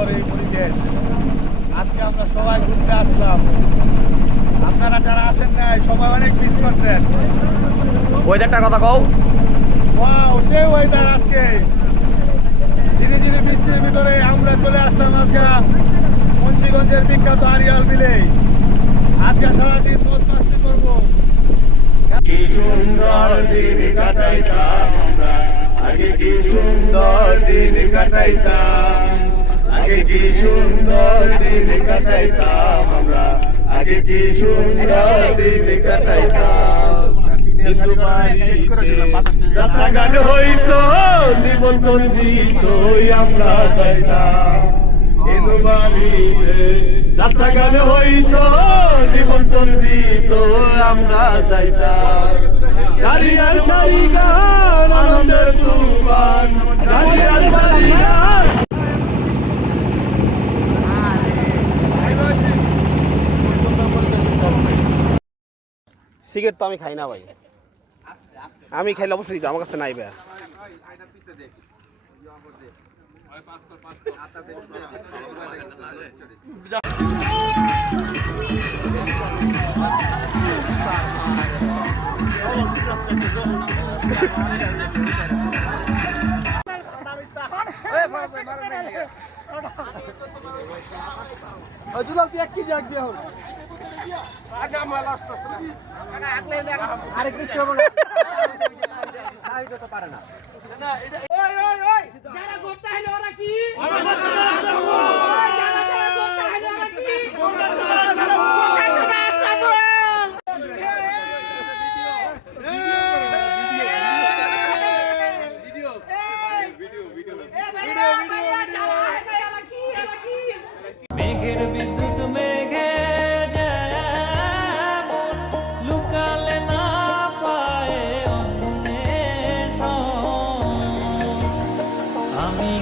সুন্দর এই পরিবেশ। আজকে আমরা সবাই ঘুরতে আসলাম। আপনারা যারা আসেন নাই সবাই অনেক মিস করছেন। ওয়েদারটার কথা কও। ওয়াও, সেই ওয়েদার আজকে। ঝিরিঝিরি বৃষ্টির ভিতরে আমরা চলে আসলাম আজকে মুন্সিগঞ্জের বিখ্যাত আরিয়াল বিলে। আজকে সারাদিন মজ মাস্তি করবো। কি সুন্দর দিন কাটাইতাম আমরা, আগে কি সুন্দর দিন কাটাইতাম, আগে কি সুন্দর দিন কাটাইতাম আমরা, আগে কি সুন্দর দিন কাটাইতাম। হিন্দু বাড়িতে যাত্রা গান হইতো, নিমন্ত্রণ দিত আমরা যাইতাম। হিন্দু বাড়িতে যাত্রা গান হইতো, নিমন্ত্রণ দিত আমরা যাইতাম। দাঁড়িয়ার সারি গান আনন্দের তুফান, দাঁড়িয়ার সারি গান। সিগারেট তো আমি খাই না ভাই, আমি খাইলে অবশ্যই দিত, আমার কাছে নাই ভাই। মেঘের বিদ্যুৎ মেঘে যেমন লুকালে না পায় অন্যের সঙ্গ। আমি